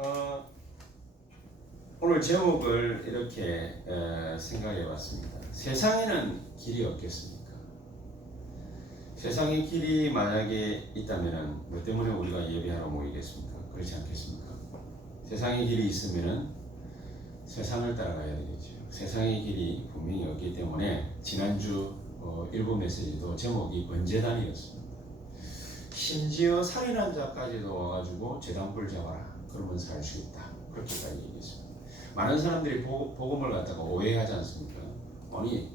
어, 오늘 제목을 이렇게 생각해 봤습니다. 세상에는 길이 없겠습니까? 세상에 길이 만약에 있다면 뭐 때문에 우리가 예배하러 모이겠습니까? 그렇지 않겠습니까? 세상에 길이 있으면 세상을 따라가야 되겠죠. 세상의 길이 분명히 없기 때문에 지난주 일부 메시지도 제목이 번제단이었습니다. 심지어 살인한 자까지도 와가지고 제단불 잡아라. 그러면 살 수 있다. 그렇게까지 얘기했습니다. 많은 사람들이 복음을 갖다가 오해하지 않습니까? 아니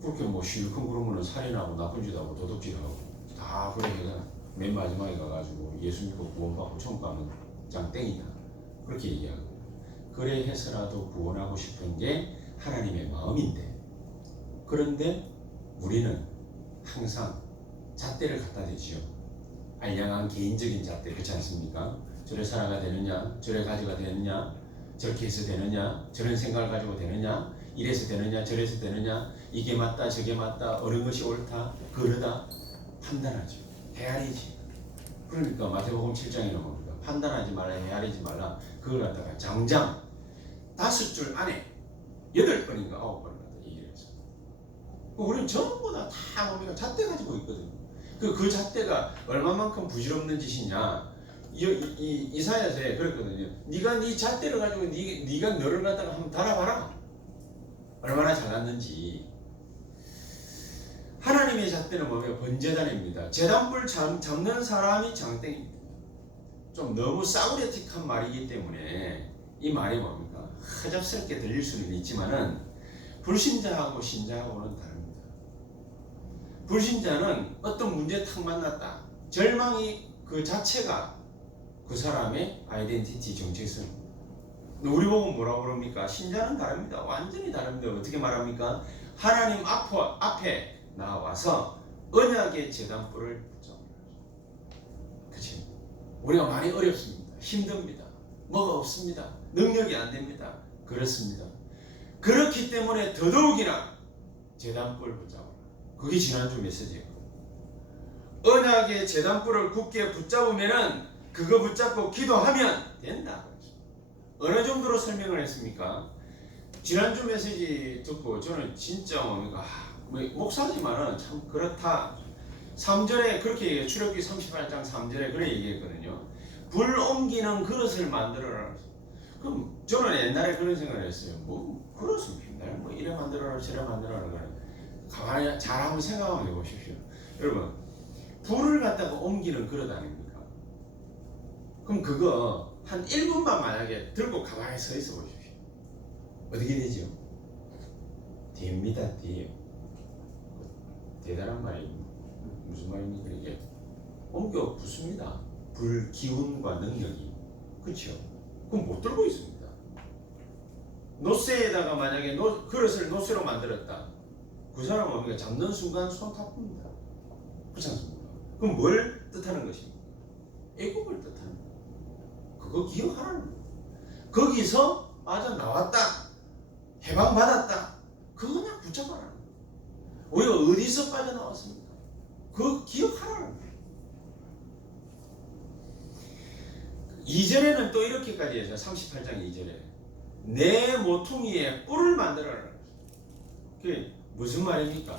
그렇게 뭐 실컷 그러면 살인하고 나쁜 짓 하고 도둑질하고 다 그래 해가 맨 마지막에 가가지고 예수 믿고 구원받고 천국 가면 짱땡이다. 그렇게 얘기하고 그래 해서라도 구원하고 싶은 게 하나님의 마음인데, 그런데 우리는 항상 잣대를 갖다 대지요. 알량한 개인적인 잣대, 그렇지 않습니까? 저래 살아가 되느냐, 저래 가지가 되느냐, 저렇게 해서 되느냐, 저런 생각을 가지고 되느냐, 이래서 되느냐, 저래서 되느냐, 이게 맞다, 저게 맞다, 어느 것이 옳다, 그러다 판단하죠. 헤아리지. 그러니까 마태복음 7장에 나옵니다. 판단하지 말라, 헤아리지 말라. 그걸 갖다가 장장 5줄 안에 8번인가 9번을 갖다 얘기를 했어요. 우리는 전부 다 보면 잣대 가지고 있거든요. 그 잣대가 얼마만큼 부질없는 짓이냐. 이사야서에 그랬거든요. 네가 네 잣대를 가지고 네가 너를 갖다가 한번 달아봐라. 얼마나 잘났는지. 하나님의 잣대는 뭐예요? 번제단입니다. 제단불 잡는 사람이 장땡입니다. 좀 너무 싸구려틱한 말이기 때문에 이 말이 뭡니까? 허접스럽게 들릴 수는 있지만은 불신자하고 신자하고는 다릅니다. 불신자는 어떤 문제 탁 만났다. 절망이 그 자체가 그 사람의 아이덴티티 정체성. 우리 보고 뭐라고 그럽니까? 신자는 다릅니다. 완전히 다릅니다. 어떻게 말합니까? 하나님 앞에 나와서 언약의 제단불을 붙잡아라. 그치? 우리가 많이 어렵습니다. 힘듭니다. 뭐가 없습니다. 능력이 안 됩니다. 그렇습니다. 그렇기 때문에 더더욱이나 제단불 붙잡아라. 그게 지난주 메시지예요. 언약의 제단불을 굳게 붙잡으면은 그거 붙잡고 기도하면 된다. 어느 정도로 설명을 했습니까? 지난주 메시지 듣고 저는 진짜 뭡니까? 목사지만은 참 그렇다. 3절에 그렇게 얘기해요. 출애굽기 38장 3절에 그렇게 얘기했거든요. 불 옮기는 그릇을 만들어라. 그럼 저는 옛날에 그런 생각을 했어요. 뭐 그릇을 맨날 뭐 이래 만들어라 저래 만들어라 그래. 가만히 잘 한번 생각 한번 해보십시오. 여러분, 불을 갖다가 옮기는 그릇 아닙니까? 그럼 그거 한 1분만 만약에 들고 가만히 서 있어 보십시오. 어떻게 되죠? 됩니다. 돼요. 대단한 말입니다. 무슨 말입니까 이게? 옮겨 붙습니다. 불 기운과 능력이. 그렇죠? 그럼 못 들고 있습니다. 노쇠에다가 만약에 그릇을 노쇠로 만들었다. 그 사람은 뭡니까? 잡는 순간 손 타쁩니다. 그렇지 않습니까? 그럼 뭘 뜻하는 것입니까? 애국을 뜻하는 거예요. 그거 기억하라는 거예요. 거기서 빠져나왔다. 해방받았다. 그거 그냥 붙잡아라는 거예요. 우리가 어디서 빠져나왔습니까? 그거 기억하라는 거예요. 2절에는 또 이렇게까지 해서 38장 2절에 내 모퉁이에 뿔을 만들어라. 그게 무슨 말입니까?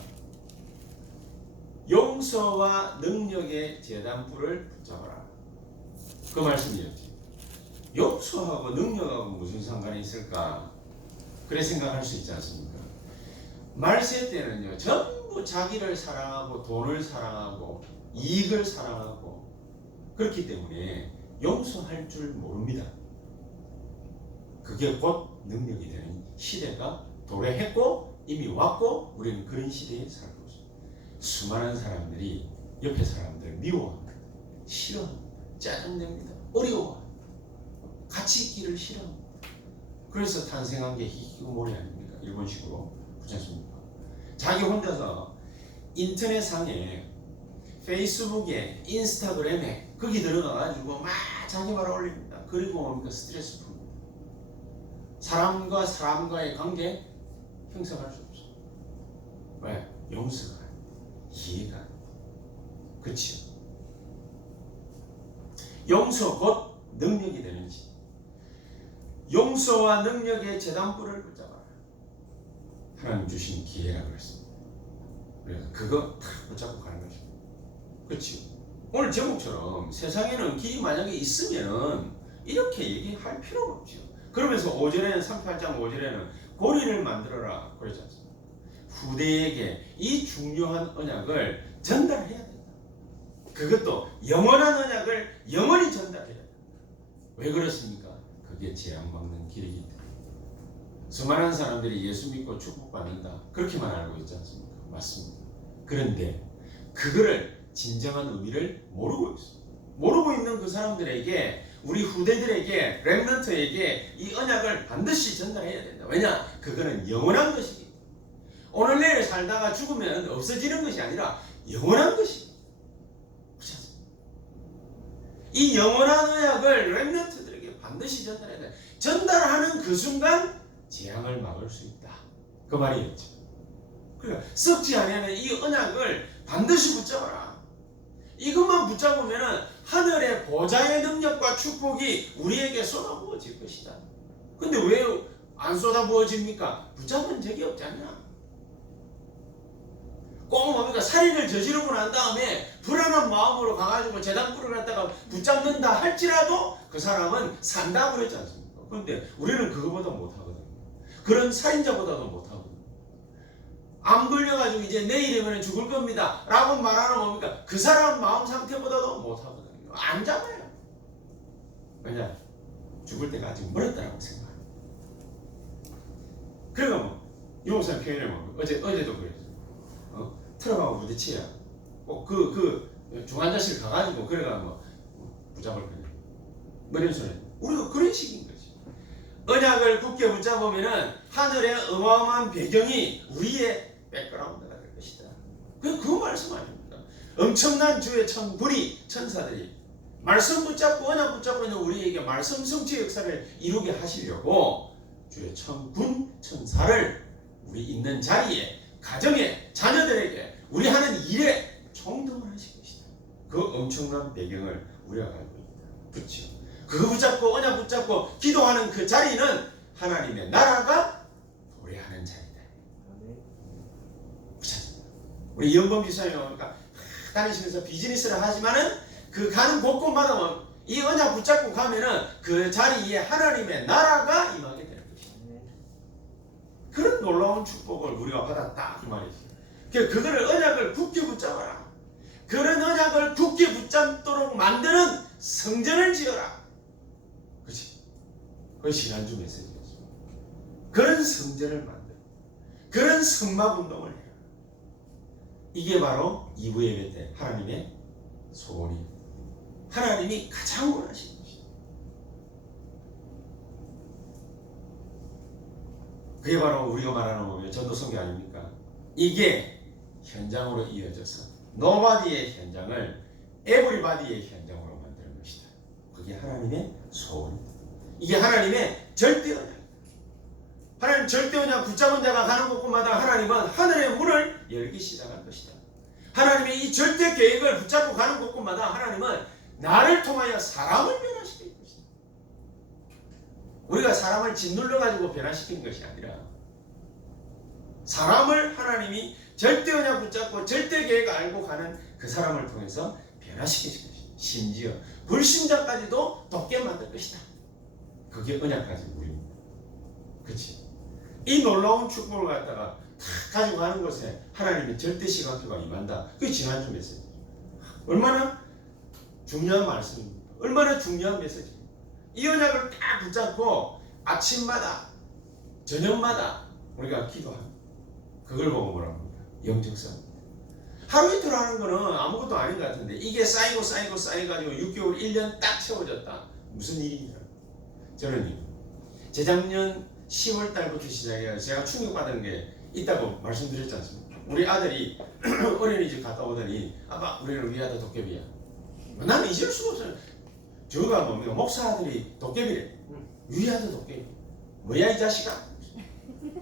용서와 능력의 제단불을 붙잡아라. 그 말씀이었지. 용서하고 능력하고 무슨 상관이 있을까? 그래 생각할 수 있지 않습니까? 말세 때는요, 전부 자기를 사랑하고 돈을 사랑하고 이익을 사랑하고 그렇기 때문에 용서할 줄 모릅니다. 그게 곧 능력이 되는 시대가 도래했고 이미 왔고 우리는 그런 시대에 살고 있습니다. 수많은 사람들이 옆에 사람들을 미워합니다. 싫어합니다. 짜증냅니다. 어려워합니다. 같이 있기를 싫어합니다. 그래서 탄생한 게 히키코모리 아닙니까? 일본식으로. 그렇지 않습니까? 자기 혼자서 인터넷상에 페이스북에 인스타그램에 거기 들어가가지고 막 자기 말 올립니다. 그리고 뭡니까? 스트레스 풉니다. 사람과의 관계 형성할 수 없어. 왜? 용서가 안 돼. 이해가 안 돼. 그렇죠? 용서 곧 능력이 되는지. 용서와 능력의 제단불을 붙잡아라. 하나님 주신 기회라고 했습니다. 그래서 그거 다 붙잡고 가는 것입니다. 그렇지? 오늘 제목처럼 세상에는 길이 만약에 있으면은 이렇게 얘기할 필요가 없죠. 그러면서 5절에는 38장 5절에는 고리를 만들어라 그러지 않습니까? 후대에게 이 중요한 언약을 전달해야 된다. 그것도 영원한 언약을 영원히 전달해야 된다. 왜 그렇습니까? 그게 재앙받는 길이기 때문에. 수많은 사람들이 예수 믿고 축복받는다 그렇게만 알고 있지 않습니까? 맞습니다. 그런데 그거를 진정한 의미를 모르고 있습니다. 모르고 있는 그 사람들에게, 우리 후대들에게, 렘넌트에게 이 언약을 반드시 전달해야 된다. 왜냐? 그거는 영원한 것이기 때문에. 오늘 내일 살다가 죽으면 없어지는 것이 아니라 영원한 것입니다. 이 영원한 언약을 렘넌트들에게 반드시 전달해야 된다. 전달하는 그 순간 재앙을 막을 수 있다. 그 말이었죠. 그러니까 썩지 아니하는 이 언약을 반드시 붙잡아라. 이것만 붙잡으면 하늘의 보좌의 능력과 축복이 우리에게 쏟아부어질 것이다. 근데 왜 안 쏟아부어집니까? 붙잡은 적이 없잖냐. 꼭 뭡니까? 살인을 저지르고 난 다음에 불안한 마음으로 가가지고 제단불을 갖다가 붙잡는다 할지라도 그 사람은 산다 그랬지 않습니까? 그런데 우리는 그거보다 못하거든요. 그런 살인자보다도 못하거든요. 암 걸려가지고 이제 내일이면 죽을 겁니다 라고 말하는 뭡니까? 그 사람 마음 상태보다도 못하거든요. 안 잡아요. 왜냐? 죽을 때가 아직 멀었다라고 생각합니다. 그러니까 뭐 유목사님 표현을 뭐 어제도 그랬어요. 트럭하고 부딪혀야 그 중환자실 가가지고 그래가 뭐 붙잡을 거냐. 뭐 이런 소리. 우리가 그런 식인 거지. 언약을 굳게 붙잡으면은 하늘의 어마어마한 배경이 우리의 백그라운드가 될 것이다. 그 말씀 아닙니까? 엄청난 주의 천불이 천사들이 말씀 붙잡고 언약 붙잡고 있는 우리에게 말씀 성취 역사를 이루게 하시려고 주의 천군 천사를 우리 있는 자리에, 가정에, 자녀들에게, 우리 하는 일에 총동을 하실 것이다. 그 엄청난 배경을 우리가 알고 있다. 그렇죠? 그거 붙잡고 언약 붙잡고 기도하는 그 자리는 하나님의 나라가 도래하는 자리다. 우리 영범 지사님 오니까 다니시면서 비즈니스를 하지만은 그 가는 곳곳마다 이 언약 붙잡고 가면은 그 자리에 하나님의 나라가 임하게 되는 것이다. 그런 놀라운 축복을 우리가 받았다 그 말이지. 그거를 언약을 굳게 붙잡아라. 그런 언약을 굳게 붙잡도록 만드는 성전을 지어라. 그렇지? 그것이 지난주 메시지였어. 그런 성전을 만들어. 그런 성막 운동을 해라. 이게 바로 2부 예배 때 하나님의 소원이, 하나님이 가장 원하시는 것이다. 그게 바로 우리가 말하는 전도성교 아닙니까? 이게 현장으로 이어져서 노바디의 현장을 에브리바디의 현장으로 만드는 것이다. 그게 하나님의 소원이다. 이게 하나님의 절대 언약. 하나님 절대 언약 붙잡은 자가 가는 곳곳마다 하나님은 하늘의 문을 열기 시작할 것이다. 하나님의 이 절대 계획을 붙잡고 가는 곳곳마다 하나님은 나를 통하여 사람을 변화시킬 것이다. 우리가 사람을 짓눌러가지고 변화시키는 것이 아니라 사람을 하나님이 절대 언약 붙잡고 절대 계획을 알고 가는 그 사람을 통해서 변화시키실 것이다. 심지어 불신자까지도 돕게 만들 것이다. 그게 언약까지 우리입니다. 그렇지? 이 놀라운 축복을 갖다가 다 가지고 가는 것에 하나님의 절대 시각표가 임한다. 그게 지난주 메시지. 얼마나 중요한 말씀입니다. 얼마나 중요한 메시지입니다. 이 언약을 딱 붙잡고 아침마다 저녁마다 우리가 기도합니다. 그걸 보고 뭐라고 합니까? 영적 싸움. 하루 이틀 하는 거는 아무것도 아닌 것 같은데 이게 쌓이고 쌓여가지고 6개월 1년 딱 채워졌다. 무슨 일이냐. 저는 재작년 10월 달부터 시작해서 제가 충격받은 게 있다고 말씀드렸지 않습니까? 우리 아들이 어린이집 갔다 오더니 아빠 우리는 위아더 도깨비야. 나는 잊을 수가 없어요. 저가 뭡니까? 목사 아들이 도깨비래. 위아더 도깨비. 뭐야 이 자식아?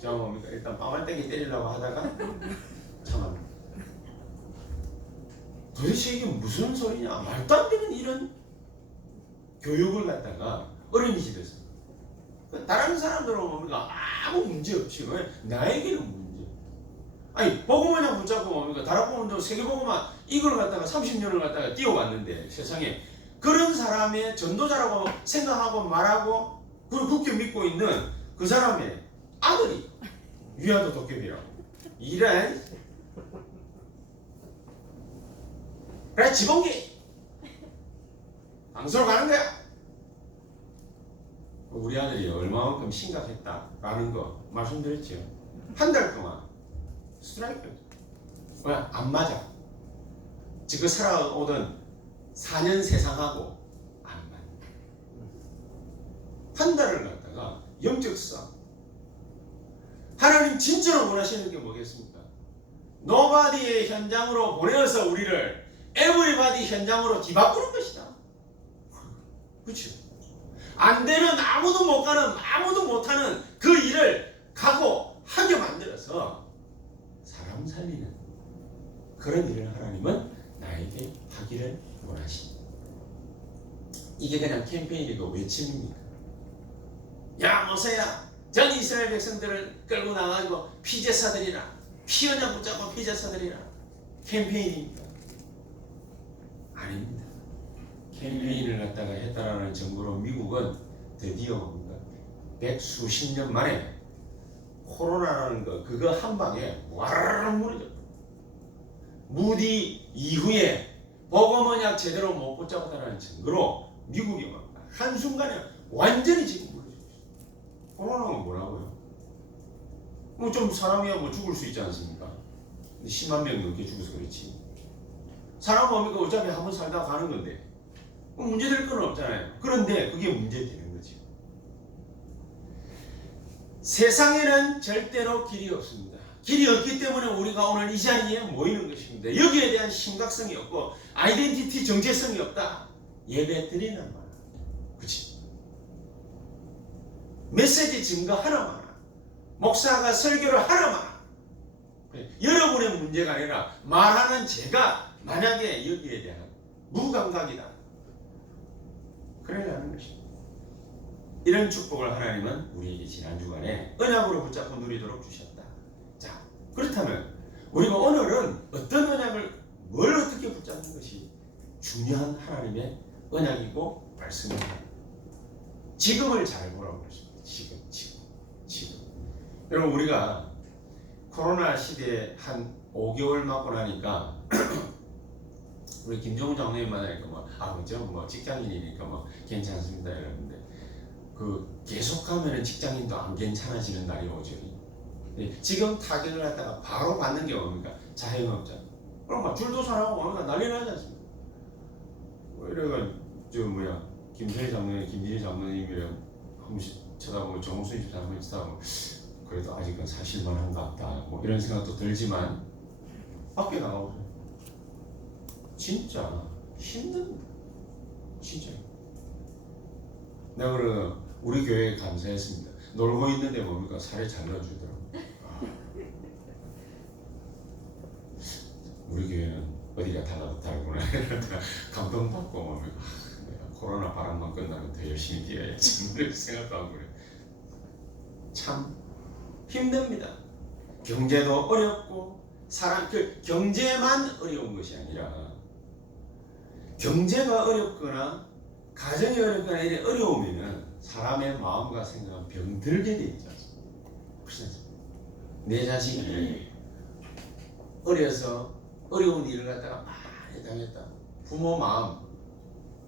저 뭡니까? 일단 빠만떼기 때리려고 하다가 참았네. 도대체 이게 무슨 소리냐? 말도 안 되는 이런 교육을 갖다가 어린이집에서 다른 사람들은 뭡니까? 아무 문제 없지. 왜? 나에게는 문제. 아니, 복음만냥 붙잡고 뭡니까? 다락방운동 세계복음만 이걸 갖다가 30년을 갖다가 뛰어왔는데 세상에 그런 사람의 전도자라고 생각하고 말하고 그리고 굳게 믿고 있는 그 사람의 아들이 위아더 도깨비라고. 이래. 그래, 지붕기 방송을 가는 거야. 우리 아들이 얼마만큼 심각했다라는 거 말씀드렸죠. 한 달 동안 스트라이크. 왜? 안 맞아. 지금 살아오던 4년 세상하고 안 맞아. 한 달을 갖다가 영적 싸움. 하나님 진짜로 원하시는 게 뭐겠습니까? 노바디의 현장으로 보내어서 우리를 에브리바디 현장으로 뒤바꾸는 것이다. 그렇죠? 안 되는, 아무도 못 가는, 아무도 못하는 그 일을 각오하게 만들어서 사람 살리는 그런 일을 하나님은 나에게 하기를 원하십니다. 이게 그냥 캠페인이고 외침입니까? 야, 모세야, 전 이스라엘 백성들을 끌고 나가지고 피제사들이라, 피언자 붙잡고 피제사들이라. 캠페인입니까? 아닙니다. 캠페인을 갖다가 했다라는 정보로 미국은 드디어 뭡니까? 100수십 년 만에 코로나라는 거 그거 한 방에 와르르 무너졌다. 무디 이후에 복음언약 제대로 못 붙잡았다는 증거로 미국이 한순간에 완전히 지금 무너졌어요. 코로나가 뭐라고요? 뭐 좀 사람이야 뭐 죽을 수 있지 않습니까? 10만 명 넘게 죽어서 그렇지. 사람 뭡니까? 어차피 한 번 살다가 가는 건데 문제될 건 없잖아요. 그런데 그게 문제되는 거죠. 세상에는 절대로 길이 없습니다. 길이 없기 때문에 우리가 오늘 이 자리에 모이는 것입니다. 여기에 대한 심각성이 없고 아이덴티티 정체성이 없다. 예배 드리는 말. 그치? 메시지 증거 하나만. 목사가 설교를 하나만. 여러분의 문제가 아니라 말하는 제가 만약에 여기에 대한 무감각이다. 그러려는 것입니다. 이런 축복을 하나님은 우리에게 지난 주간에 언약으로 붙잡고 누리도록 주셨다. 자, 그렇다면 우리가 오늘은 어떤 언약을 뭘 어떻게 붙잡는 것이 중요한 하나님의 언약이고 말씀입니다. 지금을 잘 보라고 그랬습니다. 지금. 여러분 우리가 코로나 시대에 한 5개월 맞고 나니까 우리 김정은 장로님 만나니까 그죠? 직장인이니까 괜찮습니다 이러는데 그 계속하면은 직장인도 안 괜찮아지는 날이 오죠. 지금 타격을 갖다가 바로 받는 게 뭡니까? 자영업자. 그럼 줄도 서라고 난리 나지 않습니까? 이래가 김선희 장로님, 김진희 장로님이랑 한 번씩 쳐다보고 정우순 집사 한 번씩 쳐다보고 그래도 아직은 사실만한가 보다 이런 생각도 들지만 밖에 나가보세요. 진짜 힘듭니다. 진짜. 내가 그래 우리 교회에 감사했습니다. 놀고 있는데 뭡니까? 살이 잘 넣어주더라고. 우리 교회는 어디가 다르구나. 감동받고 뭡니까? 코로나 바람만 끝나면 더 열심히 뛰어야지. 그렇게 생각도 하고 그래. 참 힘듭니다. 경제도 어렵고 경제만 어려운 것이 아니라 경제가 어렵거나 가정이 어렵거나 이래 어려우면은 사람의 마음과 생각은 병들게 돼 있지 않습니까? 그렇지. 내 자식이 어려서 어려운 일을 갖다가 많이 당했다. 부모 마음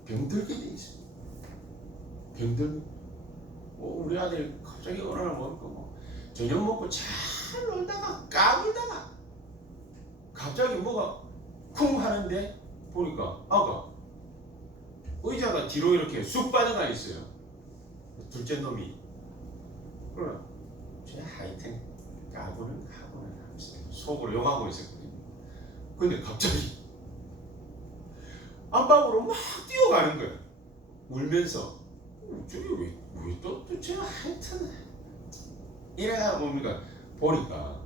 병들게 돼 있습니다. 병들게. 우리 아들 갑자기 어느 날 먹고 저녁 먹고 잘 놀다가 까불다가 갑자기 뭐가 쿵 하는데 보니까 아가 의자가 뒤로 이렇게 쑥 빠져가 있어요. 둘째 놈이. 그래, 하여튼 까부는 속으로 욕하고 있었거든요. 근데 갑자기 안방으로 막 뛰어가는 거예요. 울면서 저기 왜 또 제가 하여튼 이래가 뭡니까? 보니까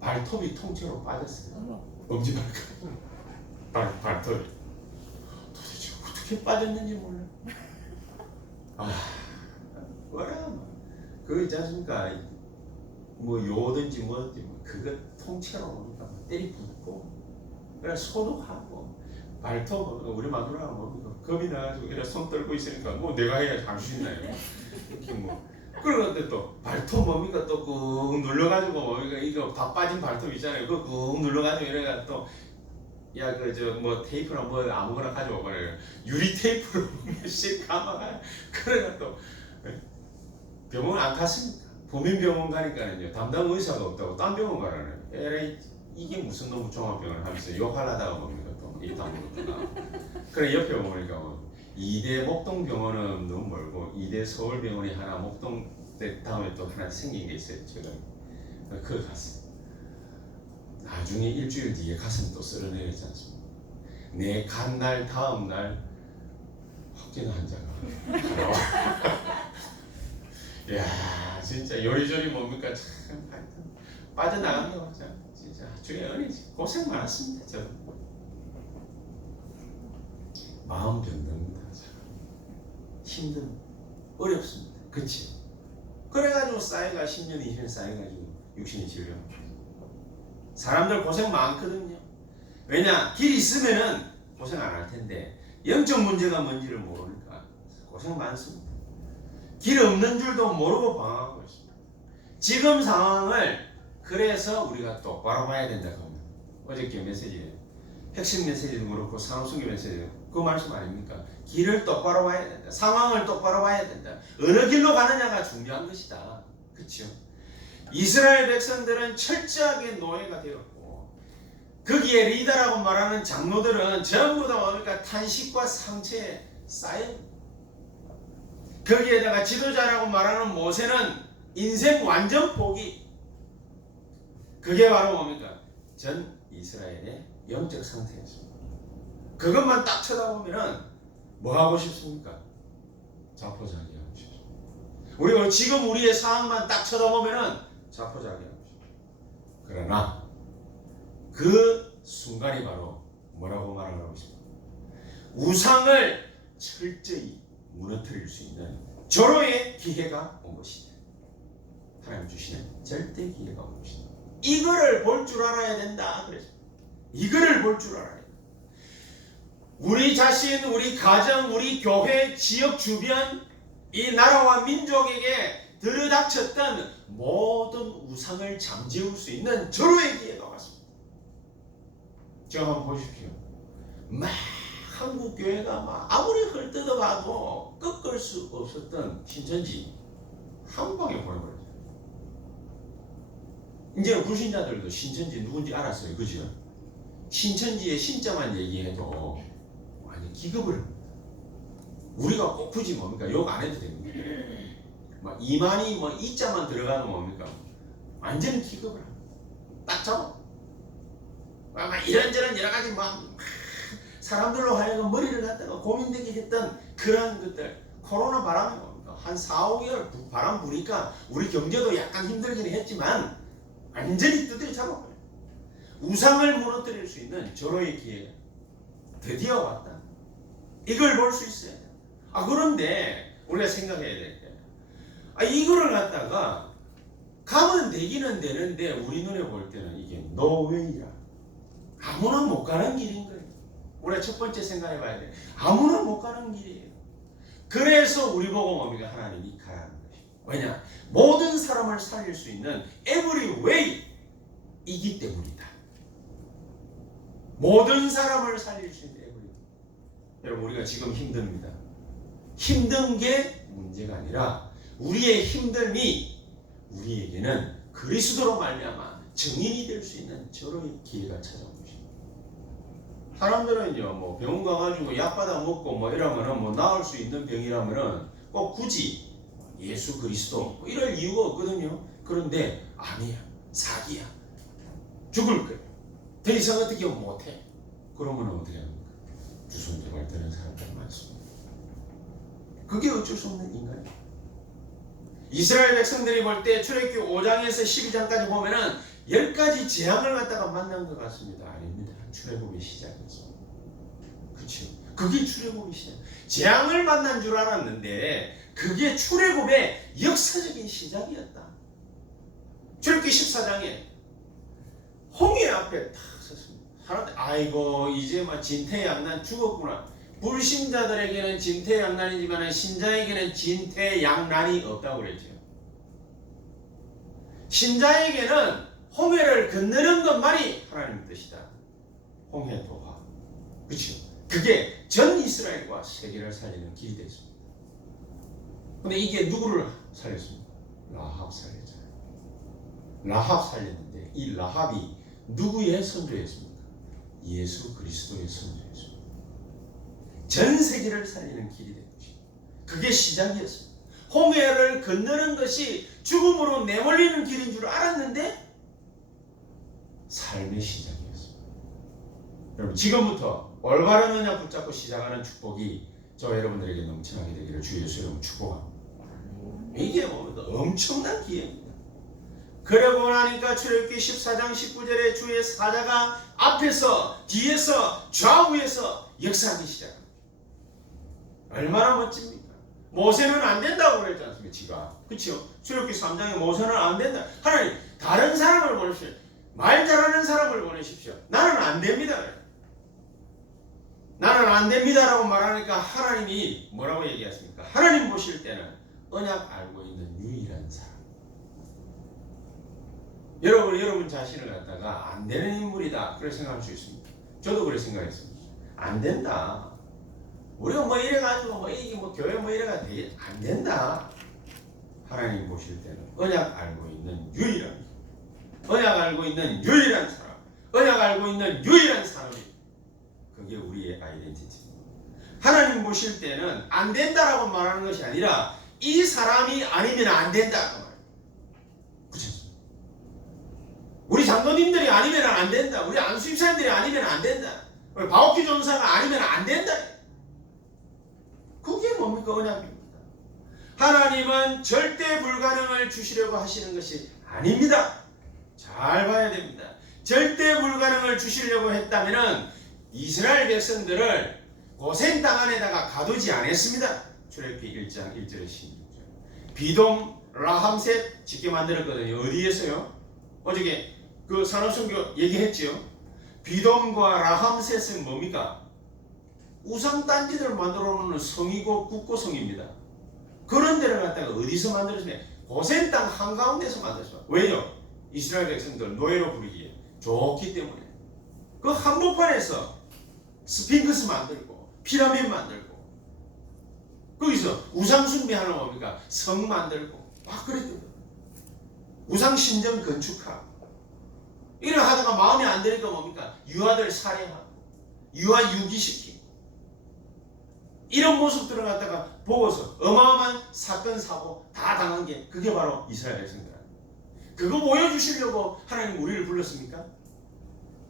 발톱이 통째로 빠졌어요. 엄지발가락. 발톱이. 도대체 어떻게 빠졌는지 몰라. 뭐라 그거 있지 않습니까? 뭐 요든지 뭐든지 그거 통째로 뭡니까? 때리 붓고 그래 소독하고 발톱 우리 마누라가 뭡니까? 겁이 나가지고 이래 손 떨고 있으니까 뭐 내가 해야 할 수 있나요? 이렇게 뭐 그런데 또 발톱 뭡니까? 또 꾹 눌러가지고 뭡니까? 이거 다 빠진 발톱 있잖아요. 그거 꾹 눌러가지고 이래가 또 야 그 저 뭐 테이프나 뭐 아무거나 가져와 버려요. 유리 테이프로 씩 감아가 그래가 또 병원 안 갔습니까? 보민병원 가니까는요 담당 의사가 없다고 딴 병원 가라네요. 에라이 이게 무슨 놈의 종합병원 하면서 욕하려다가 뭡니까 또 이다 물었구나. 그래 옆에 보니까 뭐 2대 목동병원은 너무 멀고 2대 서울병원이 하나 목동 다음에 또 하나 생긴 게 있어요. 제가 그거 갔어요. 나중에 일주일 뒤에 가슴 또 쓸어내리지 않습니까? 내 간 날 다음 날 헛기는 환자가 나와. 야 진짜 요리조리 뭡니까 참 하여튼 빠져나간 거 진짜 주의 은혜지. 고생 많았습니다. 저도 마음 병듭니다. 힘든 어렵습니다. 그치? 그래가지고 쌓여가 10년 20년 쌓여가지고 육신이 질려. 사람들 고생 많거든요. 왜냐 길 있으면은 고생 안 할 텐데 영적 문제가 뭔지를 모르니까 고생 많습니다. 길 없는 줄도 모르고 방황하고 있습니다. 지금 상황을 그래서 우리가 똑바로 봐야 된다고 합니다. 어저께 메시지에 핵심 메시지도 그렇고 상업승계 메시지도 그 말씀 아닙니까? 길을 똑바로 봐야 된다. 상황을 똑바로 봐야 된다. 어느 길로 가느냐가 중요한 것이다. 그렇죠? 이스라엘 백성들은 철저하게 노예가 되었고 거기에 리더라고 말하는 장로들은 전부 다 뭡니까? 탄식과 상처에 쌓여 거기에다가 지도자라고 말하는 모세는 인생 완전 포기. 그게 바로 뭡니까? 전 이스라엘의 영적 상태였습니다. 그것만 딱 쳐다보면은 뭐 하고 싶습니까? 자포자기 하고 싶습니다. 우리가 지금 우리의 상황만 딱 쳐다보면은 자포자기 하고 싶습니다. 그러나 그 순간이 바로 뭐라고 말하고 싶습니까? 우상을 철저히 무너뜨릴 수 있는 절호의 기회가 온 것이다. 하나님 주시는 절대 기회가 온 것이다. 이거를 볼 줄 알아야 된다. 그래서 이거를 볼 줄 알아야 된다. 우리 자신, 우리 가정, 우리 교회, 지역 주변, 이 나라와 민족에게 들이닥쳤던 모든 우상을 잠재울 수 있는 절호의 기회가 왔습니다. 지금 한번 보십시오. 막 한국 교회가 막 아무리 헐뜯어봐도 꺾을 수 없었던 신천지 한 방에 보내버렸어요. 이제 불신자들도 신천지 누군지 알았어요. 그죠? 신천지의 신자만 얘기해도 완전 기겁을 합니다. 우리가 꼭 굳이 뭡니까? 욕 안 해도 됩니다. 막 이만희 뭐 이자만 들어가는 뭡니까? 완전 기겁을 합니다. 딱 잡아. 막 이런저런 여러 가지 막 사람들로 하여금 머리를 갖다가 고민되게 했던 그런 것들. 코로나 바람이 뭡니까? 한 4, 5개월 바람 부니까 우리 경제도 약간 힘들긴 했지만 완전히 두드려 잡아버려요. 우상을 무너뜨릴 수 있는 절호의 기회가 드디어 왔다. 이걸 볼 수 있어야 돼요. 그런데 우리가 생각해야 될 게 이거를 갖다가 가면 되기는 되는데 우리 눈에 볼 때는 이게 노웨이라. 아무나 못 가는 길인 거예요. 우리가 첫 번째 생각해 봐야 돼요. 아무나 못 가는 길이에요. 그래서 우리 보고 뭡니까? 하나님이 가라는 것이에요. 왜냐? 모든 사람을 살릴 수 있는 every way이기 때문이다. 모든 사람을 살릴 수 있는 every way. 여러분 우리가 지금 힘듭니다. 힘든 게 문제가 아니라 우리의 힘듦이 우리에게는 그리스도로 말미암아 증인이 될 수 있는 절호의 기회가 찾아온 것입니다. 사람들은요 뭐 병원 가가지고 약 받아 먹고 뭐 이러면은 뭐 나을 수 있는 병이라면은 꼭 굳이 예수 그리스도 뭐 이럴 이유가 없거든요. 그런데 아니야, 사기야, 죽을 거야, 더 이상 어떻게 못해. 그러면 어떻게 합니까? 주선자발 되는 사람들 많습니다. 그게 어쩔 수 없는 인간이에요. 이스라엘 백성들이 볼 때 출애굽기 5장에서 12장까지 보면은 10가지 재앙을 갖다가 만난 것 같습니다. 아닙니다. 출애굽의 시작이었습니다. 그렇죠? 그게 출애굽의 시작. 재앙을 만난 줄 알았는데 그게 출애굽의 역사적인 시작이었다. 출애굽기 14장에 홍해 앞에 탁 섰습니다. 사람들 아이고 이제 막 진퇴양난 죽었구나. 불신자들에게는 진퇴양난이지만 신자에게는 진퇴양난이 없다고 그랬죠. 신자에게는 홍해를 건너는 것만이 하나님의 뜻이다. 홍해 도화. 그렇죠. 그게 전 이스라엘과 세계를 살리는 길이 됐습니다. 근데 이게 누구를 살렸습니까? 라합 살렸잖아요. 라합 살렸는데 이 라합이 누구의 선조였습니까? 예수 그리스도의 선조였습니다. 전 세계를 살리는 길이 된 것입니다. 그게 시작이었습니다. 홍해를 건너는 것이 죽음으로 내몰리는 길인 줄 알았는데 삶의 시작이었습니다. 여러분 지금부터 올바른 언약 붙잡고 시작하는 축복이 저 여러분들에게 넘쳐나게 되기를 주 예수 이름으로 축복합니다. 이게 뭡니까? 엄청난 기회입니다. 그러고 나니까 출애굽기 14장 19절에 주의 사자가 앞에서 뒤에서 좌우에서 역사하기 시작합니다. 얼마나 멋집니까? 모세는 안 된다고 그랬지 않습니까? 지가. 그렇죠? 출애굽기 3장에 모세는 안 된다. 하나님 다른 사람을 보내십시오. 말 잘하는 사람을 보내십시오. 나는 안 됩니다. 나는 안 됩니다라고 말하니까 하나님이 뭐라고 얘기했습니까? 하나님 보실 때는 언약 알고 있는 유일한 사람. 여러분 자신을 갖다가 안 되는 인물이다 그렇게 생각할 수 있습니다. 저도 그렇게 생각했습니다. 안 된다. 우리가 뭐 이래가지고 이게 교회 이래가 되게 안 된다. 하나님 보실 때는 언약 알고 있는 유일한 언약 알고 있는 유일한 사람, 언약 알고 있는 유일한 사람이 그게 우리의 아이덴티티입니다. 하나님 보실 때는 안 된다라고 말하는 것이 아니라 이 사람이 아니면 안 된다 그 말이에요. 그렇죠? 우리 장로님들이 아니면 안 된다. 우리 안수집사님들이 아니면 안 된다. 우리 바오키 전사가 아니면 안 된다. 그게 뭡니까? 언약입니다. 하나님은 절대 불가능을 주시려고 하시는 것이 아닙니다. 잘 봐야 됩니다. 절대 불가능을 주시려고 했다면 이스라엘 백성들을 고생 땅 안에다가 가두지 않았습니다. 출애굽기 1장 1절에 16절. 비돔 라함셋 짓게 만들었거든요. 어디에서요? 어저께 그 산업선교 얘기했죠. 비돔과 라함셋은 뭡니까? 우상단지들을 만들어 놓는 성이고 국고성입니다. 그런 데를 갖다가 어디서 만들었으면 고센 땅 한가운데서 만들었어요. 왜요? 이스라엘 백성들 노예로 부르기에 좋기 때문에. 그 한복판에서 스핑크스 만들고 피라미드 만들고 거기서 우상 숭배하는 뭡니까? 성 만들고 막 그랬거든요. 우상 신전 건축하고 이래 하다가 마음에 안 드니까 뭡니까? 유아들 살해하고 유아 유기시키고 이런 모습들을 갖다가 보고서 어마어마한 사건 사고 다 당한 게 그게 바로 이스라엘 백성들. 그거 보여주시려고 하나님 우리를 불렀습니까?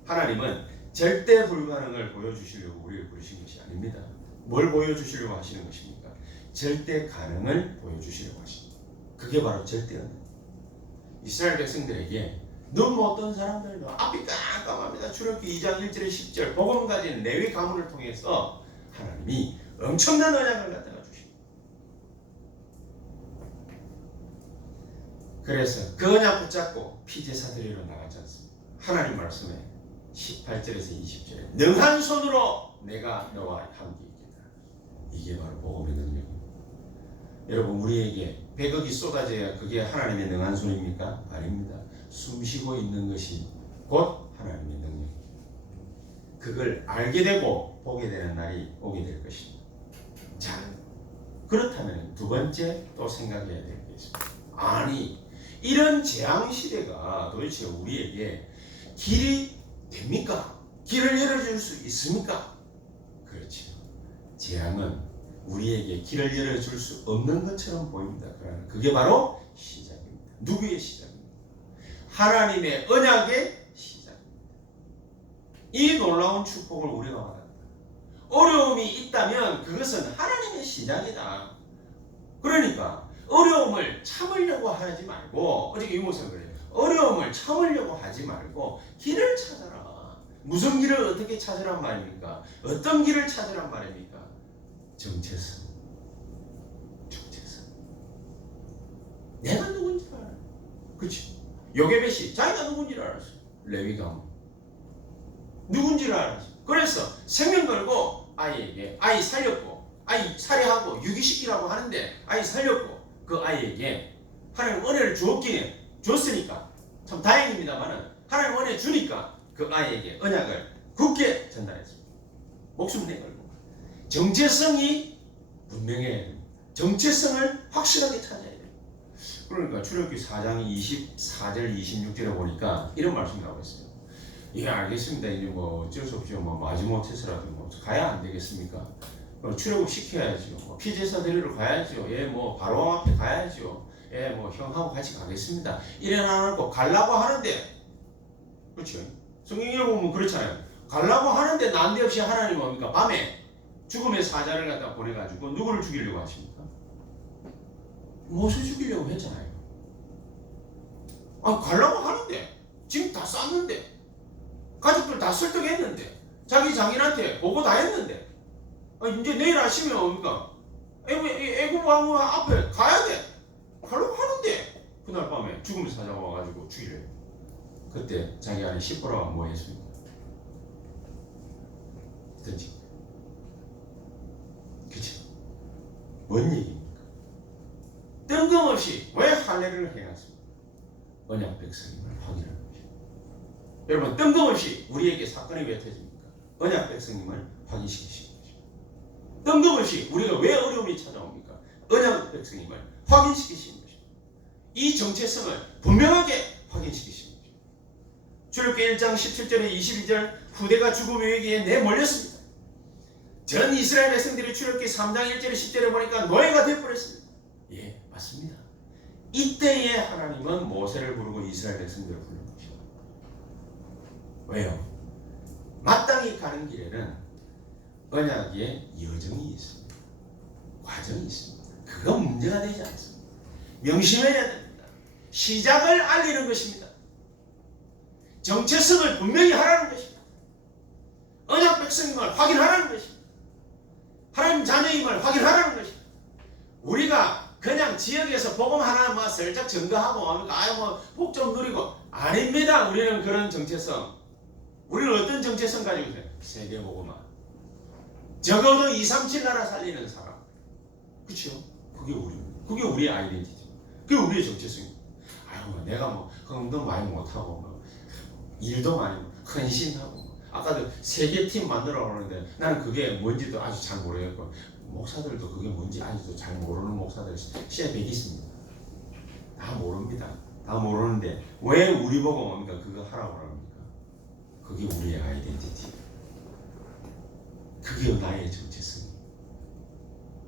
하나님은 절대 불가능을 보여주시려고 우리를 부르신 것이 아닙니다. 뭘 보여주시려고 하시는 것입니까? 절대 가능을 보여주시려고 하십니다. 그게 바로 절대 언약. 이스라엘 백성들에게 너무 어떤 사람들도 앞이 깜깜합니다. 출애굽기 2장 1절에 10절 복음 가진 레위 가문을 통해서 하나님이 엄청난 언약을 갖다가 주십니다. 그래서 그 언약 붙잡고 피제사 드리러 나가지 않습니다. 하나님 말씀에 18절에서 20절에 능한 손으로 내가 너와 함께 있겠다. 이게 바로 복음의 능력입니다. 여러분 우리에게 100억이 쏟아져야 그게 하나님의 능한 손입니까? 아닙니다. 숨쉬고 있는 것이 곧 하나님의 능력입니다. 그걸 알게 되고 보게 되는 날이 오게 될 것입니다. 자, 그렇다면 두 번째 또 생각해야 될 게 있습니다. 아니, 이런 재앙시대가 도대체 우리에게 길이 됩니까? 길을 열어줄 수 있습니까? 그렇죠. 재앙은 우리에게 길을 열어줄 수 없는 것처럼 보입니다. 그러나 그게 바로 시작입니다. 누구의 시작입니다? 하나님의 언약의 시작입니다. 이 놀라운 축복을 우리가 받았다. 어려움이 있다면 그것은 하나님의 시작이다. 그러니까 어려움을 참으려고 하지 말고 어저께 유모선 그래요. 어려움을 참으려고 하지 말고 길을 찾아라. 무슨 길을 어떻게 찾으란 말입니까? 어떤 길을 찾으란 말입니까? 정체성. 정체성. 그치? 요게벳이 자기가 누군지를 알았어요. 레위 가문 누군지를 알았어요. 그래서 생명 걸고 아이에게 아이 살렸고 아이 살해하고 유기시키라고 하는데 아이 살렸고 그 아이에게 하나님 은혜를 줬으니까 참 다행입니다만은 하나님 은혜 주니까 그 아이에게 언약을 굳게 전달했습니다. 목숨 내걸고 정체성이 분명해야 됩니다. 정체성을 확실하게 찾아야 돼요. 그러니까 출애굽기 4장 24절 26절에 보니까 이런 말씀이 나오고 있어요. 예, 알겠습니다. 이제 뭐 어쩔 수 없죠. 뭐 마지못해서라도 뭐 가야 안 되겠습니까? 출애굽 시켜야죠. 뭐 피제사 드리러 가야죠. 예, 뭐 바로 앞에 가야죠. 예, 뭐 형하고 같이 가겠습니다. 이래놔놓고 가려고 하는데, 그렇죠? 성경에 보면 그렇잖아요. 가려고 하는데 난데없이 하나님은 뭡니까? 밤에 죽음의 사자를 갖다 보내가지고 누구를 죽이려고 하십니까? 모세 죽이려고 했잖아요. 아, 가려고 하는데 지금 다 쌌는데 가족들 다 설득했는데 자기 장인한테 보고 다 했는데 이제 내일 아침에 뭡니까? 애굽 왕 앞에 가야 돼. 가려고 하는데 그날 밤에 죽음의 사자가 와가지고 죽이려고. 그때 자기 아내 시보라가 뭐 했습니까? 던지. 그치? 뭔 얘기입니까? 뜬금없이 왜 할례를 행했습니까? 언약 백성임을 확인하는 것입니다. 여러분, 뜬금없이 우리에게 사건이 왜 터집니까? 언약 백성임을 확인시키시는 것입니다. 뜬금없이 우리가 왜 어려움이 찾아옵니까? 언약 백성임을 확인시키시는 것입니다. 이 정체성을 분명하게 확인시키시는 것입니다. 출애굽기 1장 17절에 22절 후대가 죽음의 위기에 내몰렸습니다. 전 이스라엘 백성들이 출애굽기 3장 1절에 10절에 보니까 노예가 되어버렸습니다. 예, 맞습니다. 이때에 하나님은 모세를 부르고 이스라엘 백성들을 부르는 것입니다. 왜요? 마땅히 가는 길에는 언약의 여정이 있습니다. 과정이 있습니다. 그건 문제가 되지 않습니다. 명심해야 됩니다. 시작을 알리는 것입니다. 정체성을 분명히 하라는 것입니다. 언약 백성임을 확인하라는 것입니다. 하나님 자녀임을 확인하라는 것입니다. 우리가 그냥 지역에서 복음 하나 뭐 슬쩍 증거하고 복 좀 누리고 아닙니다. 우리는 그런 정체성. 우리는 어떤 정체성 가지고 있어요? 세계 복음화. 적어도 237 나라 살리는 사람. 그렇죠? 그게 우리의 아이덴티티. 그게 우리의 정체성입니다. 내가 뭐 흥도 많이 못하고 일도 많이 헌신하고 아까도 세계팀 만들어 오는데 나는 그게 뭔지도 아주 잘 모르겠고 목사들도 그게 뭔지 아직도 잘 모르는 목사들 시에 백 있습니다. 다 모릅니다. 다 모르는데 왜 우리 보고 뭡니까? 그거 하라고 합니까? 그게 우리의 아이덴티티. 그게 나의 정체성.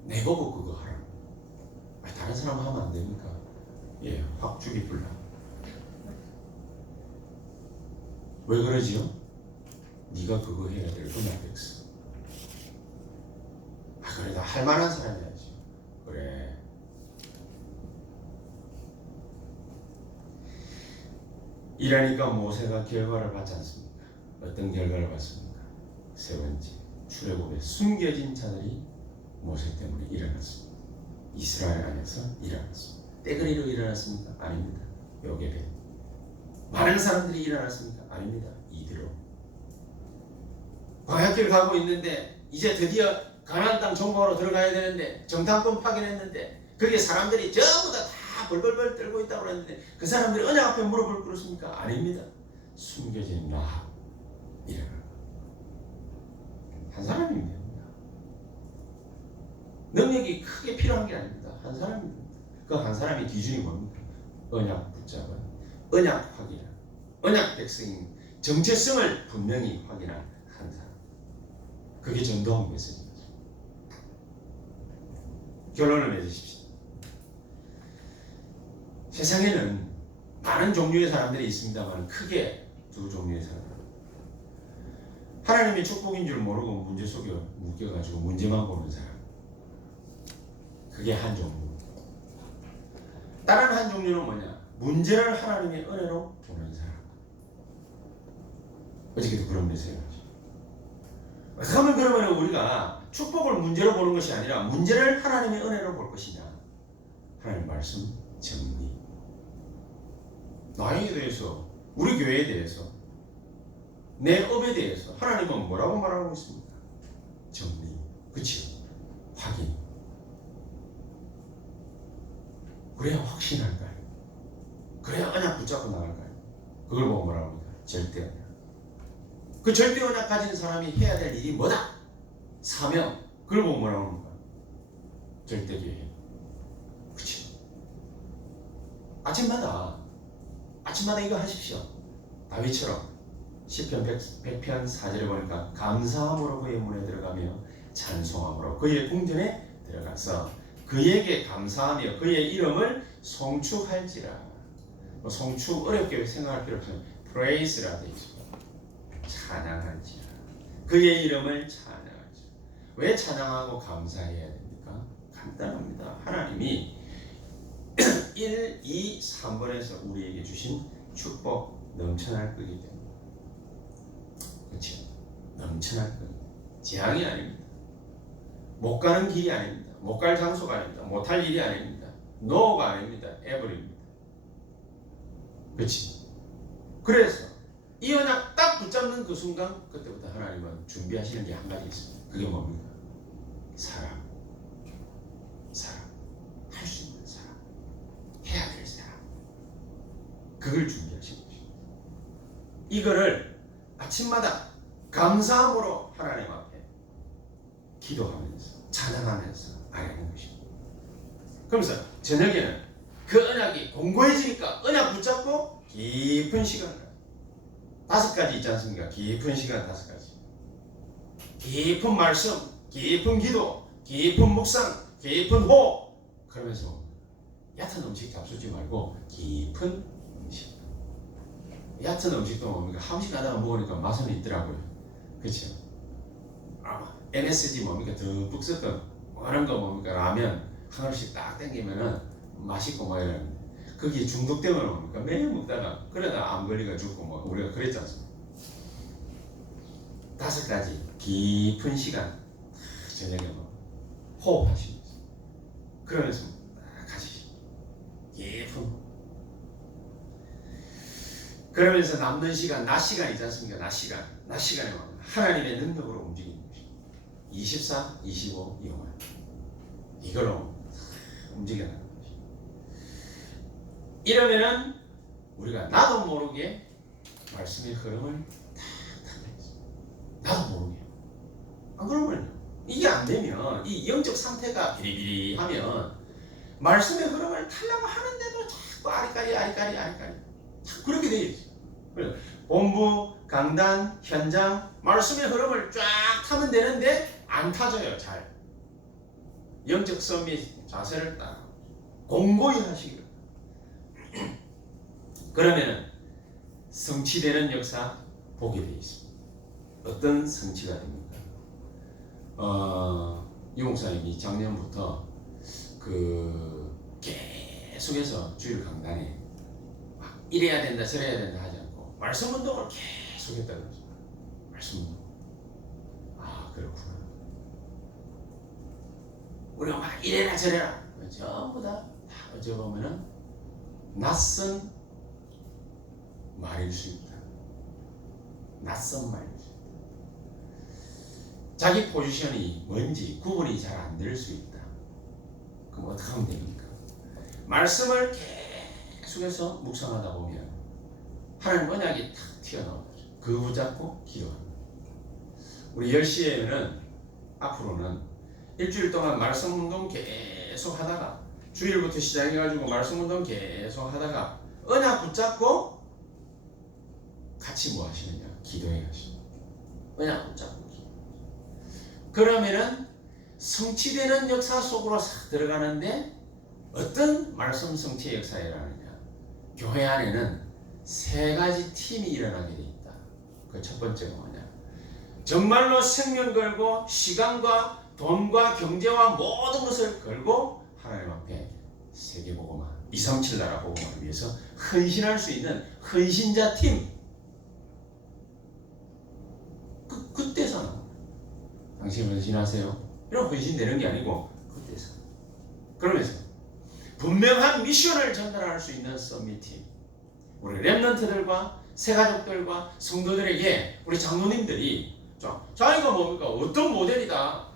내 보고 그거 하라고. 다른 사람 하면 안 됩니까? 예, 확 죽이 불나. 왜 그러지요? 네가 그거 해야 될 언약 백성. 그래도 할 만한 사람이야지. 그래. 이러니까 모세가 결과를 받지 않습니까? 어떤 결과를 받습니까? 세 번째, 출애굽에 숨겨진 자들이 모세 때문에 일어났습니다. 이스라엘 안에서 일어났습니다. 떼거리로 일어났습니까? 아닙니다. 요게벳. 많은 사람들이 일어났습니까? 아닙니다. 이대로. 광야길 가고 있는데 이제 드디어 가나안 땅 정복으로 들어가야 되는데 정탐꾼 파견했는데 거기에 사람들이 전부 다 벌벌벌 떨고 있다고 했는데 그 사람들이 언약 앞에 무릎을 꿇었습니까? 아닙니다. 숨겨진 라합 일어나 한 사람이면 됩니다. 능력이 크게 필요한 게 아닙니다. 한 사람입니다. 그 한 사람의 기준이 뭡니까? 언약 붙잡은 언약 확인, 언약 백성인 정체성을 분명히 확인한 한 사람. 그게 전도한 메시지입니다. 결론을 맺으십시오. 세상에는 많은 종류의 사람들이 있습니다만 크게 두 종류의 사람. 하나님의 축복인 줄 모르고 문제 속에 묶여가지고 문제만 보는 사람. 그게 한 종류. 다른 한 종류는 뭐냐? 문제를 하나님의 은혜로 보는 사람. 어저께도 그런 메시지였죠. 그러면 우리가 축복을 문제로 보는 것이 아니라 문제를 하나님의 은혜로 볼 것이냐? 하나님 말씀 정리. 나에 대해서, 우리 교회에 대해서, 내 업에 대해서 하나님은 뭐라고 말하고 있습니까? 정리, 그치요? 확인. 그래야 확신할까요? 그래야 언약 붙잡고 나갈까요? 그걸 보고 뭐라고 합니까? 절대 언약. 그 절대 언약 가진 사람이 해야 될 일이 뭐다? 사명. 그걸 보고 뭐라고 합니까? 절대 계획. 그치? 아침마다 이거 하십시오. 다윗처럼 시편 100편 4절에 보니까 감사함으로 그의 문에 들어가며 찬송함으로 그의 궁전에 들어가서 그에게 감사하며 그의 이름을 송축할지라. 송축 어렵게 생각할 필요 없어요. praise라 되어 있습니다. 찬양할지라. 그의 이름을 찬양할지라. 왜 찬양하고 감사해야 됩니까? 간단합니다. 하나님이 1, 2, 3번에서 우리에게 주신 축복 넘쳐날 거기 때문에. 그렇죠? 넘쳐날 거예요. 재앙이 아닙니다. 못 가는 길이 아닙니다. 못 갈 장소가 아닙니다. 못할 일이 아닙니다. no가 아닙니다. ever입니다. 그렇지? 그래서 이 언약 딱 붙잡는 그 순간 그때부터 하나님은 준비하시는 게 한 가지 있습니다. 그게 뭡니까? 사람. 할 수 있는 사람. 해야 될 사람. 그걸 준비하시는 것입니다. 이거를 아침마다 감사함으로 하나님 앞에 기도하면서 찬양하면서 아뢰는 것입니다. 그러면서 저녁에는 그 언약이 공고해지니까 언약 붙잡고 깊은 시간을 5가지 있지 않습니까? 깊은 시간 5가지. 깊은 말씀, 깊은 기도, 깊은 묵상, 깊은 호흡. 그러면서 얕은 음식 잡수지 말고 깊은 음식. 얕은 음식도 뭡니까? 한 시간 하다가 먹으니까 맛은 있더라고요. 그렇죠? MSG 뭡니까? 듬뿍 섞은 그런 거 뭡니까? 라면 한 그릇씩 딱 땡기면은 맛있고 뭐 이러는데 거기에 중독되면 뭡니까? 매일 먹다가 그러다 암 걸리가 죽고 뭐 우리가 그랬지 않습니까? 5가지 깊은 시간 저녁에 뭐 호흡하시면서 그러면서 딱 가시죠. 깊은 그러면서 남는 시간, 낮 시간 있지 않습니까? 낮 시간에 하나님의 능력으로 움직이는 것입니다. 24, 25 이용하는 이걸로 움직여나가는 것입니다. 이러면은 우리가 나도 모르게 말씀의 흐름을 탁 타고 있습니다. 나도 모르게. 안 그러면 이게 안 되면 이 영적 상태가 비리비리하면 말씀의 흐름을 타려고 하는데도 자꾸 아리까리 자꾸 그렇게 돼 있어요. 그래서 본부, 강단, 현장 말씀의 흐름을 쫙 타면 되는데 안 타져요. 잘. 영적 서밋 자세를 따라 공고히 하시기를. 그러면은 성취되는 역사 보게 되어 있습니다. 어떤 성취가 됩니까? 이 목사님이 작년부터 계속해서 주일 강단에 이래야 된다 저래야 된다 하지 않고 말씀 운동을 계속 했다는 거죠. 말씀 운동. 그렇구나. 우리가 막 이래라 저래라 전부 다 어쩌보면은 낯선 말일 수 있다. 낯선 말일 수 있다. 자기 포지션이 뭔지 구분이 잘 안 될 수 있다. 그럼 어떻게 하면 됩니까? 말씀을 계속해서 묵상하다 보면 하나님 언약이 탁 튀어나오죠. 그 붙잡고 기도합니다. 우리 10시에는 앞으로는 일주일 동안 말씀 운동 계속 하다가 주일부터 시작해가지고 말씀 운동 계속 하다가 언약 붙잡고 같이 뭐 하시느냐? 기도해 가시죠. 언약 붙잡고 기도. 그러면은 성취되는 역사 속으로 싹 들어가는데 어떤 말씀 성취의 역사에 일어나느냐? 교회 안에는 3가지 팀이 일어나게 돼 있다. 그 첫 번째가 뭐냐? 정말로 생명 걸고 시간과 돈과 경제와 모든 것을 걸고 하나님 앞에 세계복음화 237 나라 복음화를 위해서 헌신할 수 있는 헌신자 팀. 그때서 당신 헌신하세요. 이런 헌신되는 게 아니고 그때서. 그러면서 분명한 미션을 전달할 수 있는 서밋팀. 우리 렘넌트들과 새가족들과 성도들에게 우리 장로님들이 자 이거 뭡니까? 어떤 모델이다.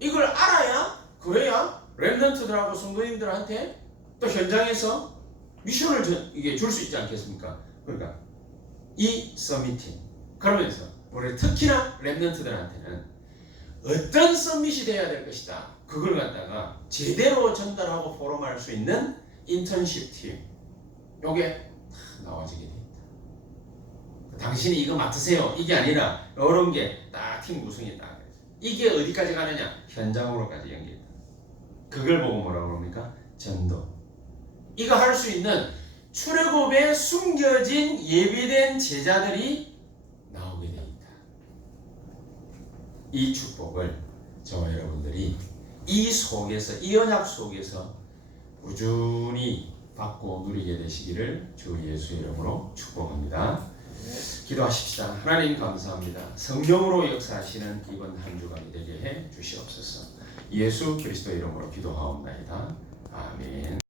이걸 알아야 그래야 렘넌트들하고 성도님들한테 또 현장에서 미션을 이게 줄 수 있지 않겠습니까? 그러니까 이 서미팅 그러면서 우리 특히나 렘넌트들한테는 어떤 서밋이 돼야 될 것이다. 그걸 갖다가 제대로 전달하고 포럼할 수 있는 인턴십 팀 요게 나와지게 돼 있다. 당신이 이거 맡으세요. 이게 아니라 이런 게 딱 팀 구성이 딱 이게 어디까지 가느냐? 현장으로까지 연결돼. 그걸 보고 뭐라고 그럽니까? 전도. 이거 할 수 있는 출애굽에 숨겨진 예비된 제자들이 나오게 돼 있다. 이 축복을 저와 여러분들이 이 속에서 이 언약 속에서 꾸준히 받고 누리게 되시기를 주 예수의 이름으로 축복합니다. 기도하십시다. 하나님 감사합니다. 성령으로 역사하시는 이번 한 주간이 되게 해 주시옵소서. 예수 그리스도 이름으로 기도하옵나이다. 아멘.